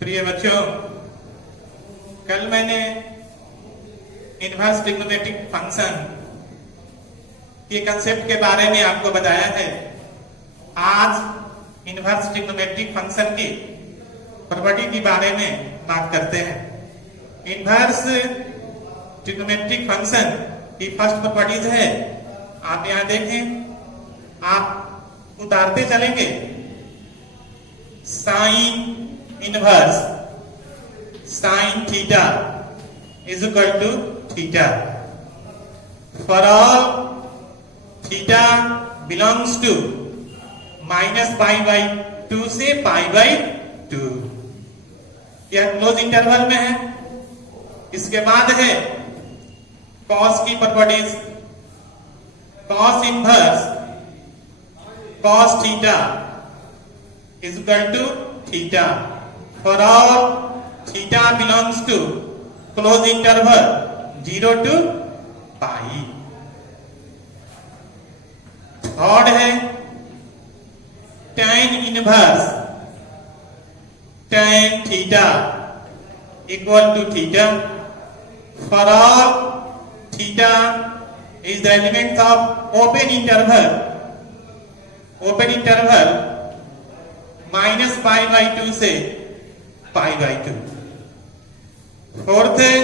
प्रिय बच्चों, कल मैंने इनवर्स ट्रिग्नोमेट्रिक फंक्शन के कंसेप्ट के बारे में आपको बताया है। आज इनवर्स ट्रिग्नोमेट्रिक फंक्शन की प्रॉपर्टी के बारे में बात करते हैं। इनवर्स ट्रिग्नोमेट्रिक फंक्शन की फर्स्ट प्रॉपर्टीज है, आप यहां देखें, आप उतारते चलेंगे। Sine inverse sine theta is equal to theta for all theta belongs to -π/2 से π/2। यह क्लोज इंटरवल में है। इसके बाद है कॉस की properties. Cos inverse cos theta is equal to theta for all theta belongs to close interval 0 to π। Third है tan inverse tan theta equal to theta for all theta is the element of open interval -π/2 से π/2। Fourth है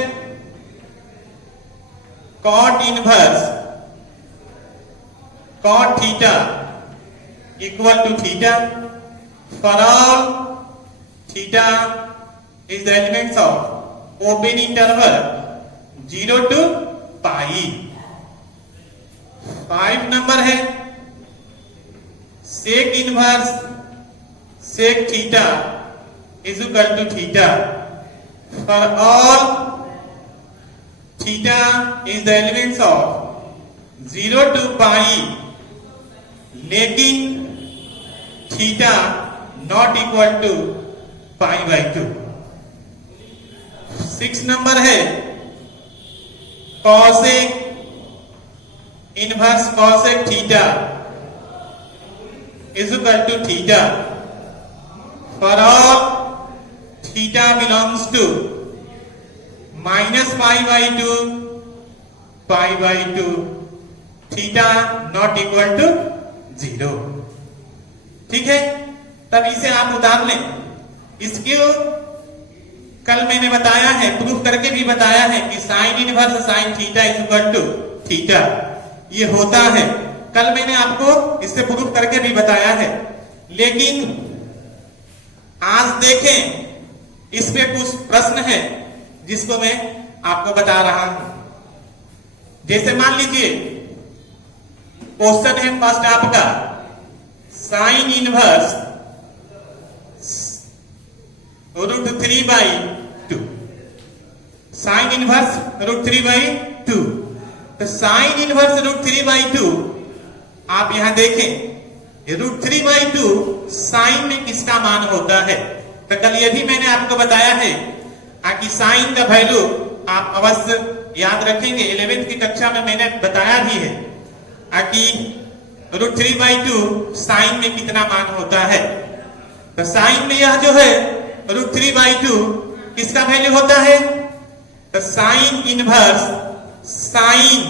cot inverse cot theta equal to theta for all theta is the elements of open interval 0 to π। 5 number है sec inverse sec theta is equal to theta for all theta is the elements of 0 to π, लेकिन theta not equal to π/2। 6 number है cosec inverse cosec theta is equal to theta for all theta belongs to -π/2 π/2 theta not equal to 0। ठीक है, तब इसे आप उतार लें। इसको कल मैंने बताया है, प्रूफ करके भी बताया है कि sine inverse sine theta is equal to theta ये होता है। कल मैंने आपको इससे प्रूफ करके भी बताया है, लेकिन आज देखें इस पे कुछ प्रश्न है जिसको मैं आपको बता रहा हूं। जैसे मान लीजिए क्वेश्चन है फर्स्ट आपका साइन इनवर्स √3/2, साइन इनवर्स √3/2। तो साइन इनवर्स √3/2 आप यहां देखें, √3/2 साइन में किसका मान होता है। तो कल ये भी मैंने आपको बताया है कि साइन का वैल्यू आप अवश्य याद रखेंगे। 11th की कक्षा में मैंने बताया भी है कि √3/2 साइन में कितना मान होता है। तो साइन में यह जो है √3/2 किसका वैल्यू होता है। तो साइन इनवर्स साइन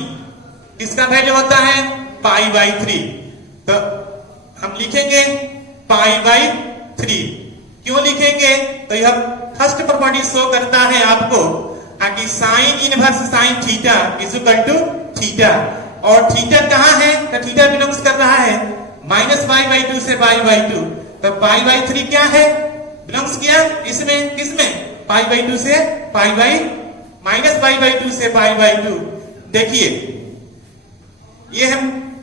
किसका वैल्यू होता है π/3। तो हम लिखेंगे π/3। क्यों लिखेंगे, तो यह फर्स्ट प्रॉपर्टी शो करता है आपको कि sine inverse sine theta is equal to theta, और थीटा कहां है, तो थीटा बिलोंग्स कर रहा है -π/2 से π/2। तो π/3 क्या है, बिलोंग्स किया इसमें, किसमें, π/2 से -π/2 से π/2। देखिए ये हम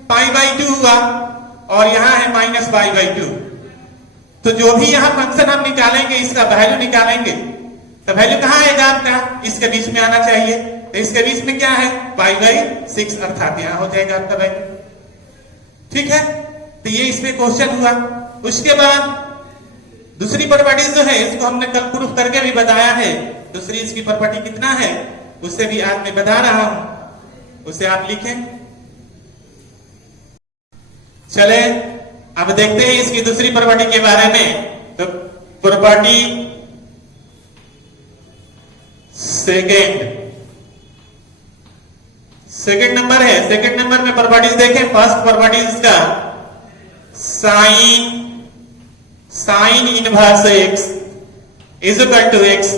π/2 हुआ और यहां है -π/2। तो जो भी यहां फंक्शन हम निकालेंगे इसका वैल्यू निकालेंगे, तो वैल्यू कहां आएगा आपका, इसके बीच में आना चाहिए। तो इसके बीच में क्या है π/6, अर्थात यहां हो जाएगा आपका वैल्यू। ठीक है, तो ये इसमें क्वेश्चन हुआ। उसके बाद दूसरी प्रॉपर्टी जो है इसको हमने कल प्रूफ करके भी बताया है। दूसरी इसकी प्रॉपर्टी कितना है उससे भी आज मैं बता रहा हूं, उसे आप लिखें। चले अब देखते हैं इसकी दूसरी प्रॉपर्टी के बारे में। तो प्रॉपर्टी सेकेंड नंबर है। सेकेंड नंबर में प्रॉपर्टीज देखें। फर्स्ट प्रॉपर्टीज का sine inverse x is equal to x.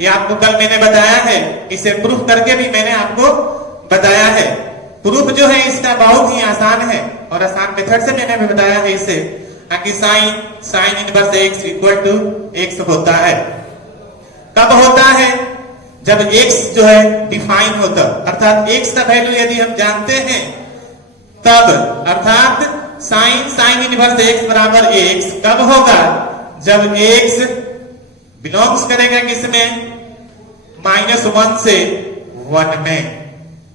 ये आपको कल मैंने बताया है, इसे प्रूफ करके भी मैंने आपको बताया है। प्रूफ जो है इसका बहुत ही आसान है और आसान मेथड से मैंने भी बताया है इसे कि sine inverse x equal to x होता है। कब होता है? जब x जो है डिफाइन होता, अर्थात x का वैल्यू यदि हम जानते हैं तब, अर्थात साइन इनवर्स x बराबर x कब होगा? जब x बिलोंग्स करेगा किसमें? -1 से 1 में,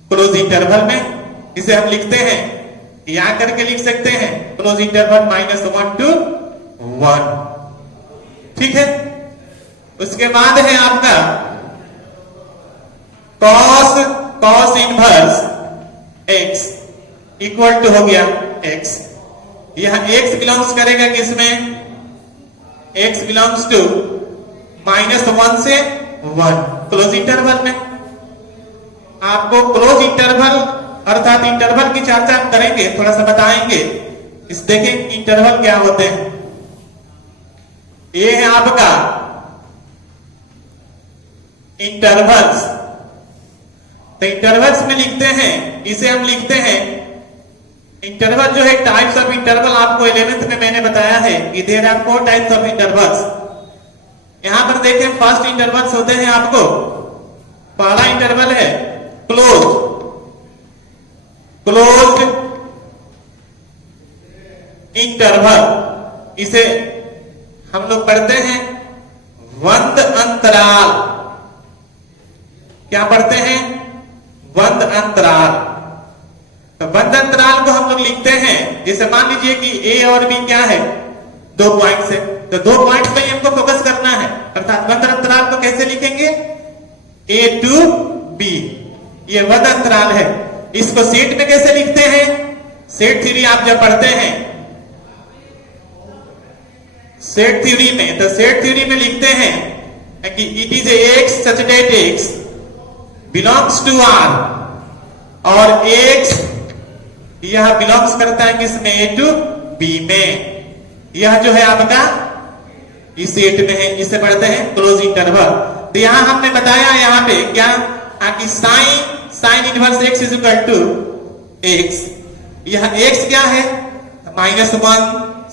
क्लोज इंटरवल में। इसे हम लिखते हैं, या करके लिख सकते हैं, क्लोज इंटरवल -1 to 1। ठीक है। उसके बाद है आपका cos inverse x equal to हो गया x। यह x बिलोंग्स करेगा किसमें? x बिलोंग्स टू -1 से 1, क्लोज इंटरवल में। आपको क्लोज इंटरवल अर्थात इंटरवल की चर्चा हम करेंगे, थोड़ा सा बताएंगे। इस देखें इंटरवल क्या होते हैं। ये है आपका इंटरवल्स। तो इंटरवल्स में लिखते हैं, इसे हम लिखते हैं इंटरवल जो है टाइप्स ऑफ इंटरवल। आपको 11th में मैंने बताया है कि there are 4 types of intervals. यहां पर देखें फर्स्ट इंटरवल्स होते हैं आपको, पहला इंटरवल है क्लोज्ड इंटरवल। इसे हम लोग पढ़ते हैं बंद अंतराल। क्या पढ़ते हैं? बंद अंतराल। तो बंद अंतराल को हम लोग लिखते हैं, जैसे मान लीजिए कि ए और बी क्या है? 2 पॉइंट्स है। तो 2 पॉइंट्स पे हमको फोकस करना है, अर्थात बंद अंतराल को कैसे लिखेंगे? A to B, ये बंद अंतराल है। इसको सेट में कैसे लिखते हैं? सेट थ्योरी आप जब पढ़ते हैं, सेट थ्योरी में, तो सेट थ्योरी में लिखते हैं कि it is x such that x belongs to R, और x यह बिलोंग्स करता है किसमें? A to B में। यह जो है आपका इस सेट में है, इसे पढ़ते हैं क्लोज इंटरवल। तो यहां हमने बताया यहां पे क्या कि sine inverse x is equal to x। यह x क्या है? -1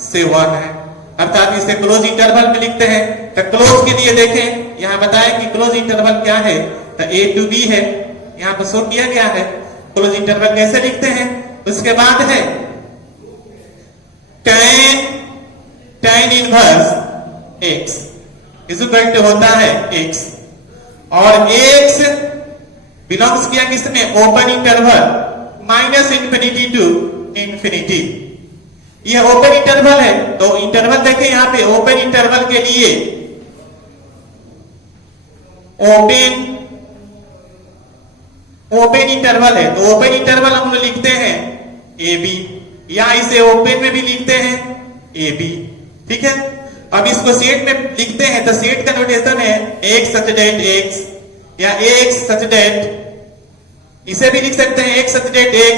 से 1 है, अर्थात इसे क्लोज इंटरवल में लिखते हैं। तो क्लोज के लिए देखें, यहां बताया कि क्लोज इंटरवल क्या है? तो A to B है, यहां पर शो किया गया है। क्लोज इंटरवल कैसे लिखते हैं? उसके बाद है tan inverse x is equal to होता है x, और x बिलोंग्स किया किसमें? Open interval -∞ to infinity. यह ओपन इंटरवल है। तो इंटरवल देखें यहां पे, ओपन इंटरवल के लिए ओपन इंटरवल है, तो ओपन इंटरवल हम लोग लिखते हैं AB, या इसे ओपन में भी लिखते हैं AB। ठीक है। अब इसको सेट में लिखते हैं, तो सेट का नोटेशन है x सच दैट x, या x सच दैट, इसे भी लिख सकते हैं x such that x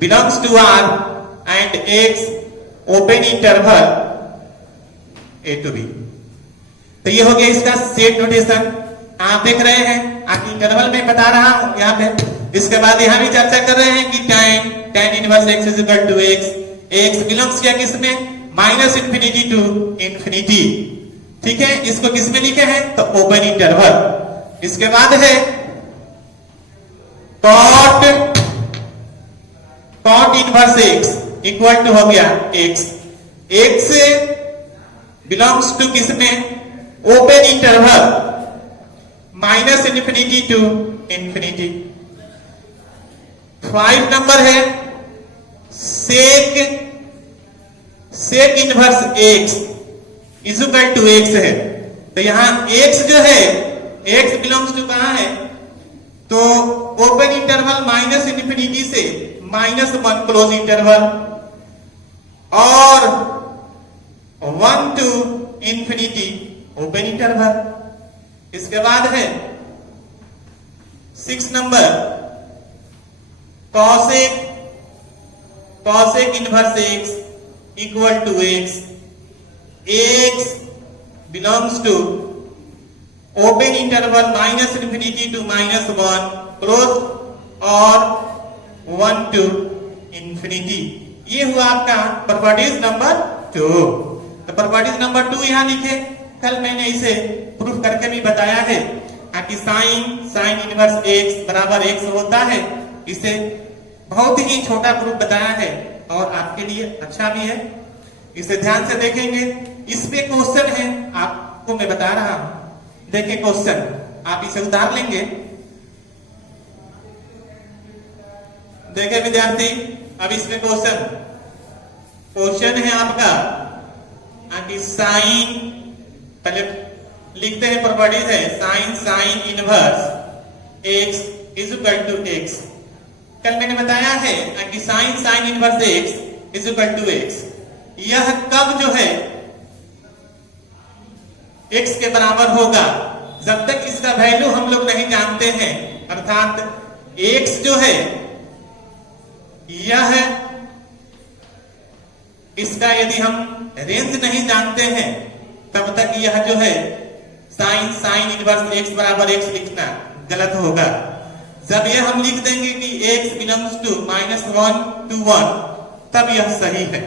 belongs to R and x open interval A to B। तो ये हो गया इसका सेट नोटेशन। आप देख रहे हैं आपकी इंटरवल में बता रहा हूं यहाँ पे। इसके बाद यहां भी चर्चा कर रहे हैं कि tan inverse x is equal to x belongs किया किसमें? -∞ टू इंफिनिटी। ठीक है। इसको किसमें लिखे हैं? तो ओपन इंटरवल। इसके बाद है cot inverse x equal to हो गया x बिलोंग्स टू किसमें? Open interval -∞ to infinity. 5 number है sec inverse x is equal to x है। तो यहां x जो है, x बिलोंग्स टू कहां है? तो ओपन इंटरवल -∞ से -1 क्लोज इंटरवल, और 1 to इंफिनिटी ओपन इंटरवल। इसके बाद है 6 number cosec inverse x equal to x belongs to open interval minus infinity to minus 1 close और 1 to infinity। ये हुआ आपका प्रॉपर्टीज नंबर 2। तो प्रॉपर्टीज नंबर 2 यहां लिखे। कल मैंने इसे प्रूफ करके भी बताया है कि साइन इनवर्स x बराबर x होता है। इसे बहुत ही छोटा प्रूफ बताया है और आपके लिए अच्छा भी है। इसे ध्यान से देखेंगे। इस पे क्वेश्चन है, आपको मैं बता रहा हूं। देखिए क्वेश्चन, आप इसे उतार लेंगे। देखिए विद्यार्थी, अब इसमें क्वेश्चन है आपका कि साइन, पहले लिखते हैं प्रॉपर्टीज है sine inverse x is equal to x। कल मैंने बताया है कि sine inverse x is equal to x। यह कब जो है x के बराबर होगा, जब तक इसका वैल्यू हम लोग नहीं जानते हैं। अर्थात x जो है यह इसका यदि हम रेंज नहीं जानते हैं तब तक यह जो है साइन इनवर्स x बराबर x लिखना गलत होगा। जब यह हम लिख देंगे कि x बिलोंग्स टू -1 to 1 तब यह सही है,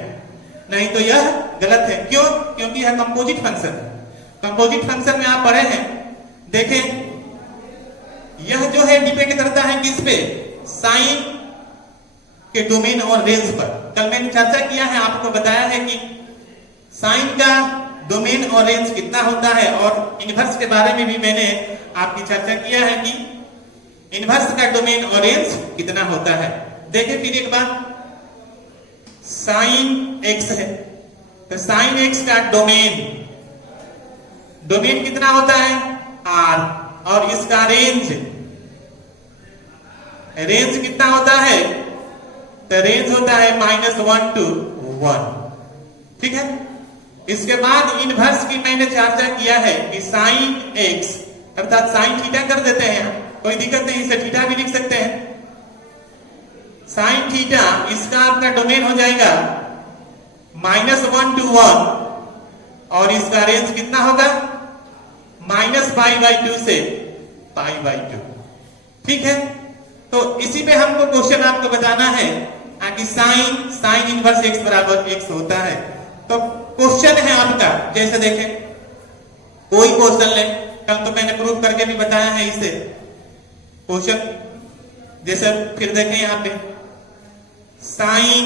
नहीं तो यह गलत है। क्यों? क्योंकि यह कंपोजिट फंक्शन है। कंपोजिट फंक्शन में आप पढ़े हैं, देखें यह जो है डिपेंड करता है किस पे, साइन के डोमेन और रेंज पर। कल मैंने चर्चा किया है, आपको बताया है कि साइन का डोमेन और रेंज कितना होता है और इनवर्स के बारे में भी मैंने आपकी चर्चा किया है कि इनवर्स का डोमेन और रेंज कितना होता है। देखिए फिर एक बार, साइन x है तो साइन x का डोमेन कितना होता है r, और इसका रेंज कितना होता है, तो रेंज होता है -1 to 1। ठीक है। इसके बाद इनवर्स की मैंने चर्चा किया है कि साइन x अर्थात साइन थीटा कर देते हैं, कोई दिक्कत नहीं, इसे थीटा भी लिख सकते हैं। साइन थीटा इसका आपका डोमेन हो जाएगा -1 to 1 और इसका रेंज कितना होगा -π/2 से π/2। ठीक है। तो इसी पे हमको क्वेश्चन आपको बताना है कि साइन इनवर्स x बराबर x होता है। तो क्वेश्चन है आपका, जैसे देखें कोई क्वेश्चन ले, कल तो मैंने प्रूफ करके भी बताया है इसे। क्वेश्चन जैसे फिर देखें यहाँ पे, साइन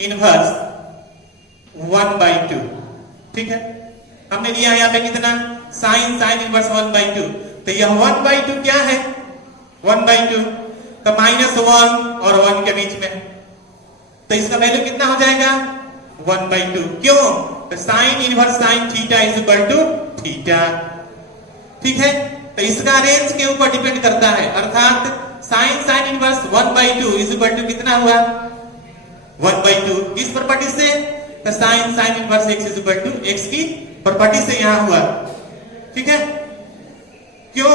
इनवर्स 1/2। ठीक है। हमने लिया यहाँ पे कितना, साइन इनवर्स 1/2। तो यह 1/2 क्या है, 1/2 तो -1 और 1 के बीच में, तो इसका वैल्यू कितना हो जाएगा 1/2। क्यों? तो sine inverse sine theta is equal to theta. ठीक है। तो इसका रेंज के ऊपर डिपेंड करता है, अर्थात sine inverse 1/2 is equal to कितना हुआ 1/2। किस प्रॉपर्टी से? तो sine inverse x is equal to x की प्रॉपर्टी से यहां हुआ। ठीक है। क्यों?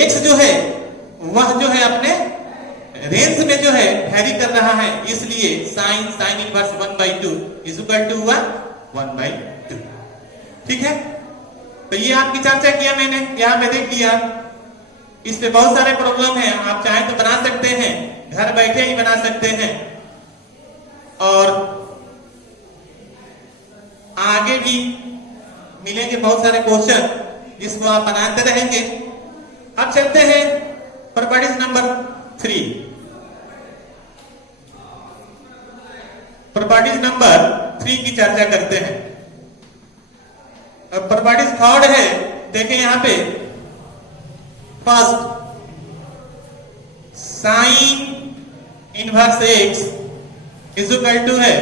x जो है वह जो है अपने रेंज में जो है वैरी कर रहा है, इसलिए sine inverse 1/2 is equal to हुआ 1/2। ठीक है। तो ये आपकी चर्चा किया मैंने, यहां पे देख लिया। इस पे बहुत सारे प्रॉब्लम है, आप चाहे तो बना सकते हैं, घर बैठे ही बना सकते हैं और आगे भी मिलेंगे बहुत सारे क्वेश्चन जिसको आप बनाते रहेंगे। अब चलते हैं प्रॉपर्टीज नंबर 3। प्रॉपर्टीज नंबर 3 की चर्चा करते हैं। अब प्रॉपर्टीज 3 है, देखें यहां पे, first sine inverse x is equal to है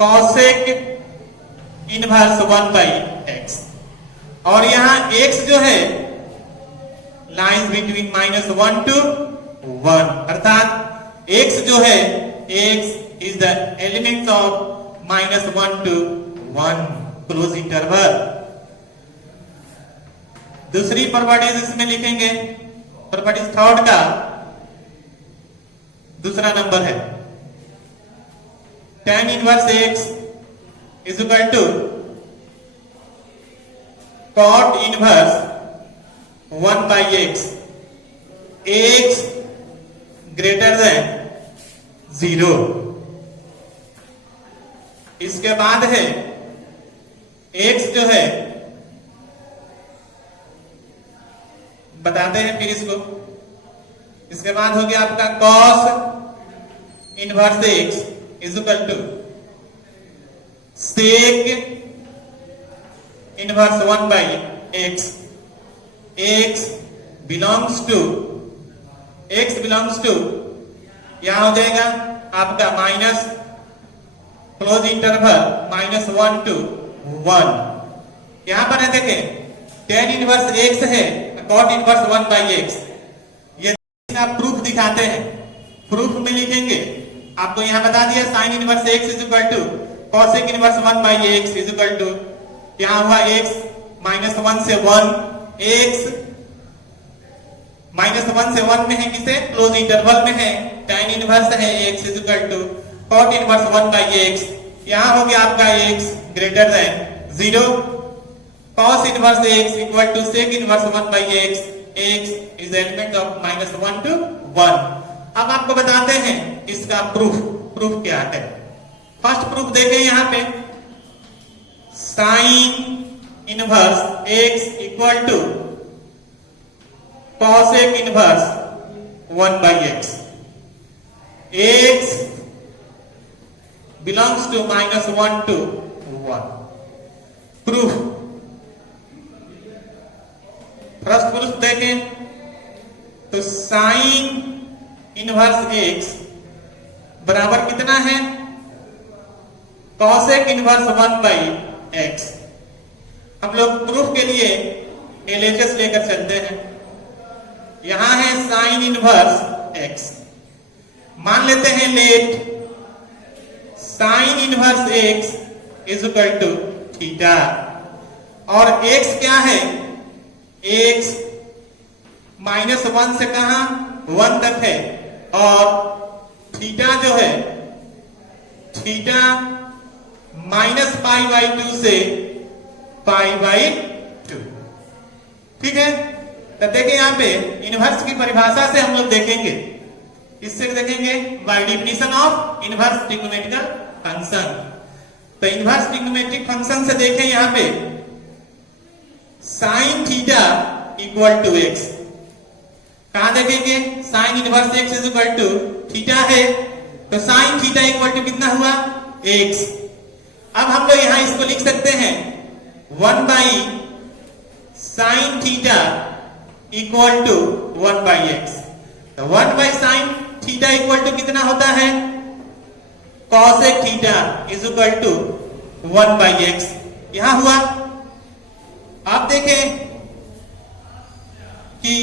कॉसेक इनवर्स 1/x, और यहां x जो है लाइंस बिटवीन -1 to 1, अर्थात x जो है x is the elements of -1 to 1 close interval. दूसरी प्रॉपर्टीज इसमें लिखेंगे, प्रॉपर्टीज थर्ड का दूसरा नंबर है tan inverse x is equal to cot inverse 1 by x, x greater than 0। इसके बाद है x जो है, बताते हैं फिर इसको। इसके बाद हो गया आपका cos inverse x is equal to sec inverse 1 by x, x belongs to यहां हो जाएगा आपका माइनस क्लोज इंटरवल -1 to 1। यहां पर है देखें tan इनवर्स x है, cot इनवर्स 1 by x। ये आप प्रूफ दिखाते हैं, प्रूफ में लिखेंगे। आपको यहां बता दिया sin inverse x is equal to cosec inverse 1 by x is equal to, यहां हुआ x -1 से 1, x -1 से 1 में है, किसे क्लोज इंटरवल में है, tan इनवर्स है x is equal to cot inverse 1 by x। यहां हो गया आपका x greater than 0, cos inverse x equal to sec inverse 1 by x, x is element of -1 to 1। अब आपको बताते हैं इसका प्रूफ क्या है। फर्स्ट प्रूफ देखें यहां पे, sin inverse x equal to cosec inverse 1 by x, x belongs to -1 to 1। Proof, first proof देखें तो sin इनवर्स x बराबर कितना है, cosec इनवर्स 1 by x। हम लोग प्रूफ के लिए LHS लेकर चलते हैं। यहां है sin इनवर्स x, मान लेते हैं let sin inverse x is equal to theta, और x क्या है, x -1 से कहां 1 तक है, और थीटा जो है थीटा -π/2 से π/2। ठीक है, तो देखिए यहां पे इनवर्स की परिभाषा से हम लोग देखेंगे, इससे देखेंगे by definition of inverse trigonometrical function. तो इनवर्स ट्रिग्नोमेट्रिक फंक्शन से देखें यहां पे sin theta equal to x, कहां देखेंगे sin inverse x is equal to theta है, तो sin थीटा इक्वल टू कितना हुआ x। अब हम लोग यहां इसको लिख सकते हैं 1 by sin theta equal to 1 by x। तो 1 by sin theta equal to कितना होता है, cosec theta is equal to 1 by x। यहां हुआ, आप देखें कि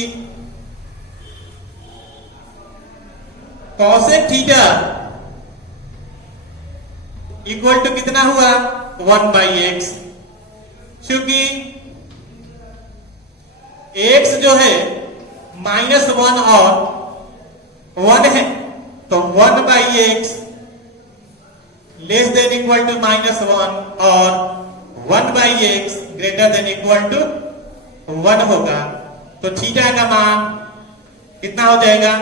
cosec थीटा इक्वल टू कितना हुआ 1 by x, क्योंकि x जो है -1 और 1 है, तो 1 by x less than equal to -1 और 1 by x greater than equal to 1 होगा। तो थीटा का मान कितना हो जाएगा,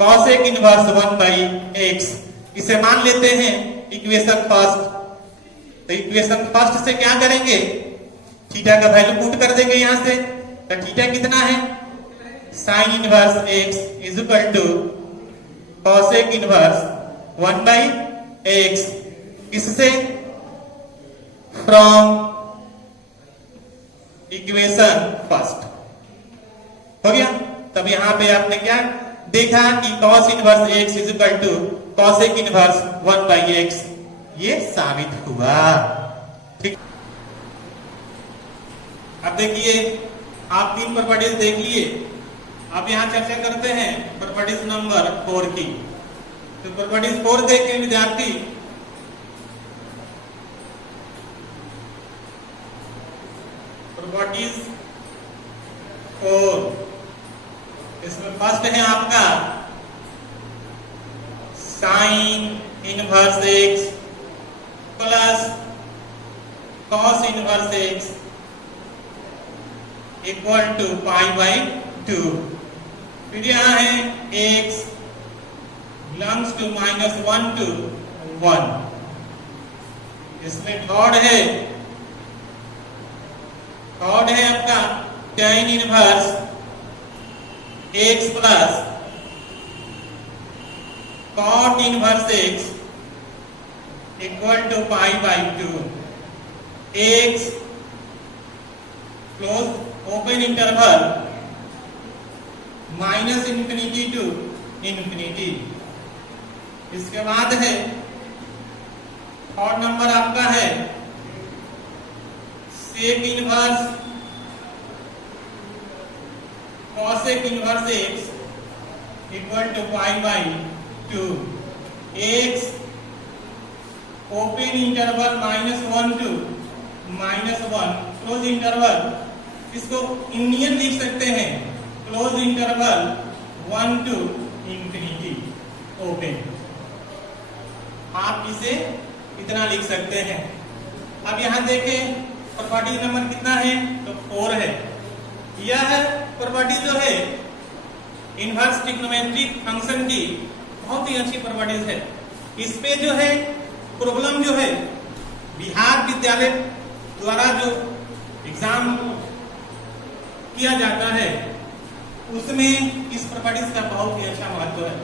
cosec इनवर्स 1 by x। इसे मान लेते हैं इक्वेशन फर्स्ट। तो इक्वेशन फर्स्ट से क्या करेंगे, थीटा का वैल्यू पुट कर देंगे यहां से। तो थीटा कितना है, sin inverse x is equal to cosec inverse 1 by x। इससे फ्रॉम इक्वेशन फर्स्ट हो गया। तब यहां पे आपने क्या देखा कि cos inverse x is equal to cosec inverse 1 by x, ये साबित हुआ। ठीक, अब देखिए आप 3 प्रॉपर्टीज देख लिए। अब यहां चर्चा करते हैं प्रॉपर्टीज नंबर 4 की। तो प्रॉपर्टीज 4 देखें विद्यार्थी। प्रॉपर्टीज आपका sine inverse x plus cos inverse x equal to pi by 2। फिर यहाँ है x बिलोंग्स टू -1 to 1। इसमें थर्ड है आपका tan inverse x plus cot inverse x equal to pi by 2। x close open interval -∞ to ∞। इसके बाद है third number आपका है sec inverse cosec inverse x equal to pi by 2। x open interval -1 to -1 close interval, इसको Indian लिख सकते हैं close interval 1 to ∞ open. आप इसे इतना लिख सकते हैं। अब यहां देखें प्रॉपर्टी नंबर कितना है, तो 4 है। यह प्रॉपर्टी जो है इनवर्स ट्रिग्नोमेट्रिक फंक्शन की बहुत ही अच्छी प्रॉपर्टीज है। इस पे जो है प्रॉब्लम जो है बिहार विद्यालय द्वारा जो एग्जाम किया जाता है उसमें इस प्रॉपर्टीज का बहुत ही अच्छा महत्व है।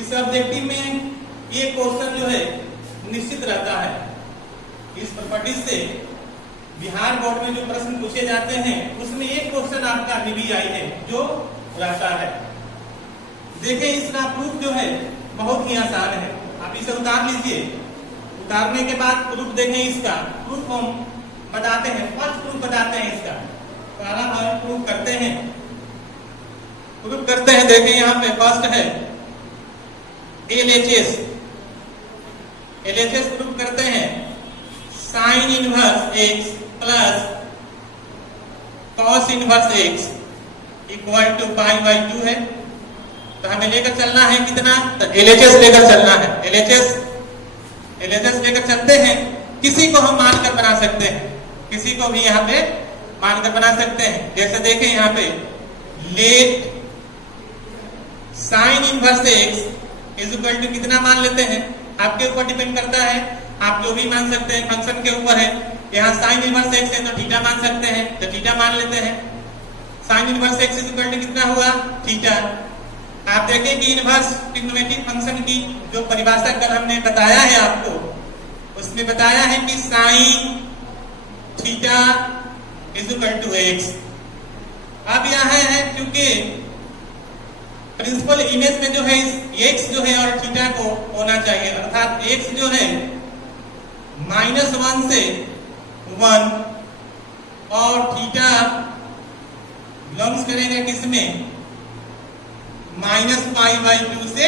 इस ऑब्जेक्टिव में ये क्वेश्चन जो है निश्चित रहता है। इस प्रॉपर्टीज से बिहार बोर्ड में जो प्रश्न पूछे जाते हैं उसमें एक क्वेश्चन आपका VBI है जो रहता है। देखें इसका प्रूफ जो है बहुत ही आसान है। आप इसे उतार लीजिए। उतारने के बाद प्रूफ देखें। इसका प्रूफ हम बताते हैं, फर्स्ट प्रूफ बताते हैं। इसका पहला हम प्रूफ करते हैं। देखें यहाँ पे फर्स्ट है LHS प्रूफ करते हैं। Sine inverse x plus cos inverse x equal to pi by 2 है। तो हमें लेकर चलना है कितना, तो LHS लेकर चलना है। LHS लेकर चलते हैं। किसी को हम मानकर बना सकते हैं, किसी को भी यहाँ पे मानकर बना सकते हैं। जैसे देखें यहाँ पे let sine inverse x is equal to कितना मान लेते हैं, आपके ऊपर डिपेंड करता है। आप जो भी मान सकते हैं, फंक्शन के ऊपर है। यहाँ साइन इनवर्स x है तो थीटा मान सकते हैं, तो थीटा मान लेते हैं। Sine inverse x is equal to कितना हुआ, थीटा। आप देखें कि इनवर्स ट्रिग्नोमेट्रिक फंक्शन की जो परिभाषा कल हमने बताया है आपको, उसमें बताया है कि sine theta is equal to x। अब यहाँ है क्योंकि प्रिंसिपल इमेज में जो है x जो है और थीटा को होना चाहिए, अर्थात x जो है -1 से 1 और थीटा बिलोंग्स करेगा किसमें, -π/2 से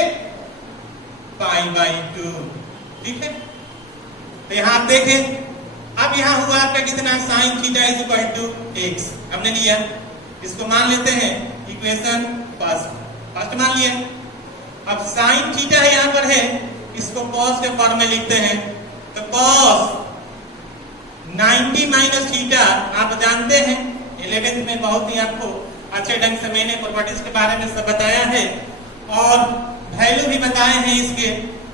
π/2। ठीक है, तो यहां आप देखें। अब यहां हुआ आपका कितना, sine theta is equal to x हमने लिया। इसको मान लेते हैं इक्वेशन फर्स्ट मान लिया। अब साइन थीटा है यहां पर है, इसको कॉस के फॉर्म में लिखते हैं। तो कॉस 90 माइनस थीटा आप जानते हैं 11th में बहुत ही आपको अच्छे ढंग से मैंने प्रॉपर्टीज के बारे में सब बताया है और वैल्यू भी बताए हैं इसके,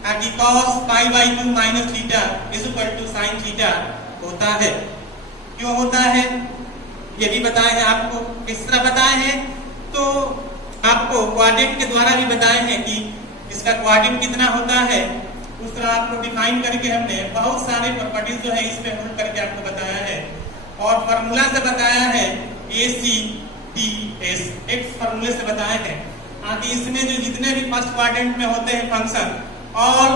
ताकि cos π/2 minus theta is equal to sine theta होता है। क्यों होता है ये भी बताए हैं आपको। किस तरह बताए हैं, तो आपको क्वाड्रेंट के द्वारा भी बताए हैं कि इसका क्वाड्रेंट कितना होता है। उस तरह आपको डिफाइन करके हमने बहुत सारे प्रॉपर्टीज जो है इस पे होल्ड करके आपको बताया है और फार्मूला से बताया है ACTS, एक फार्मूले से बताए हैं। आगे इसमें जो जितने भी फर्स्ट क्वाड्रेंट में होते हैं function, all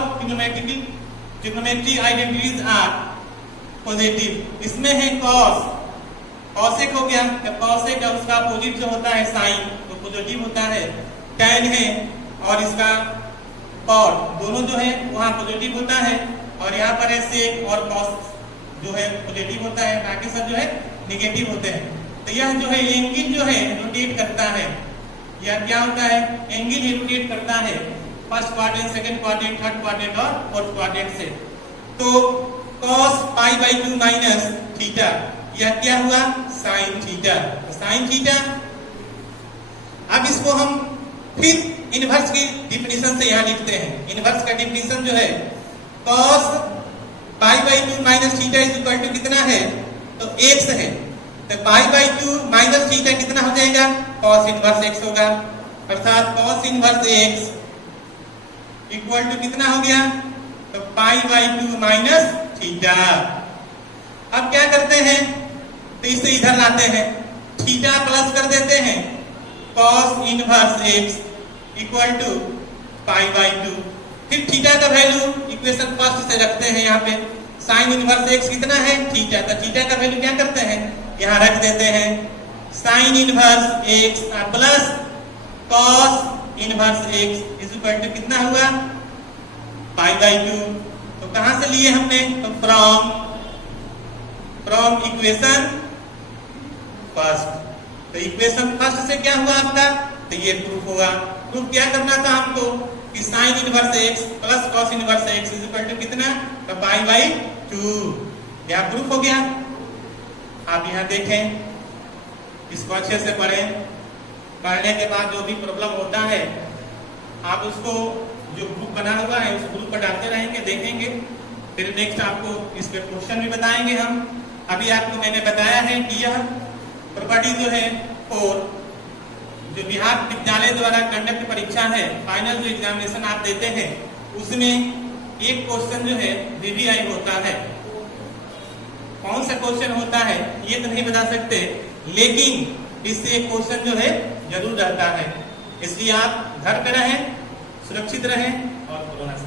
trigonometric identities are positive. इसमें है कॉसेक हो गया, कॉसेक का उसका अपोजिट जो होता है साइन तो पॉजिटिव होता है। टैन है और इसका कॉट, दोनों जो है वहां पॉजिटिव होता है और यहाँ पर है सेक और कॉस जो है पॉजिटिव होता है, बाकी सब जो है निगेटिव होते हैं। तो यह जो है एंगल जो है रोटेट करता है, यह क्या होता है, एंगल रोटेट करता है first quadrant, second quadrant, third quadrant और फोर्थ क्वाड्रेंट से। तो cos pi by 2 minus theta, यह क्या हुआ, साइन थीटा, साइन थीटा। अब इसको हम फिर इनवर्स की डिफिनीशन से यहाँ लिखते हैं। इनवर्स का डिफिनीशन जो है cos pi by 2 minus theta is equal to कितना है, तो x है, तो पाई बाई 2 माइनस थीटा कितना हो जाएगा, cos इनवर्स x होगा, अर्थात cos inverse x equal to कितना हो गया, तो पाई बाई 2 माइनस थीटा। अब क्या करते हैं, तो इसे इधर लाते हैं, थीटा प्लस कर देते हैं, cos inverse x equal to pi by 2। फिर थीटा का वैल्यू इक्वेशन फर्स्ट से रखते हैं, यहाँ पे साइन इनवर्स x कितना है, थीटा, तो थीटा का वैल्यू क्या करते हैं, यहाँ रख देते हैं, sine inverse x plus cos inverse x is equal to कितना हुआ, पाई बाई 2। तो कहां से लिए हमने, तो फ्रॉम इक्वेशन फर्स्ट। तो इक्वेशन फर्स्ट से क्या हुआ आपका, तो ये प्रूफ होगा। प्रूफ क्या करना था हमको, कि sine inverse x plus cos inverse x is equal to कितना, तो पाई बाई 2। यह प्रूफ हो गया। आप यहाँ देखें, इसको अच्छे से पढ़ें, पढ़ने के बाद जो भी प्रॉब्लम होता है आप उसको जो ग्रुप बना हुआ है उस ग्रुप पर डालते रहेंगे, देखेंगे, फिर नेक्स्ट आपको इस पे क्वेश्चन भी बताएंगे हम। अभी आपको मैंने बताया है कि यह प्रॉपर्टी जो है, और जो बिहार विद्यालय द्वारा कंडक्ट परीक्षा है, फाइनल जो एग्जामिनेशन आप देते हैं, उसमें एक क्वेश्चन जो है वीवीआई होता है। कौन सा क्वेश्चन होता है ये तो नहीं बता सकते, लेकिन इससे एक क्वेश्चन जो है जरूर रहता है। इसलिए आप घर पे रहें, सुरक्षित रहें और कोरोना से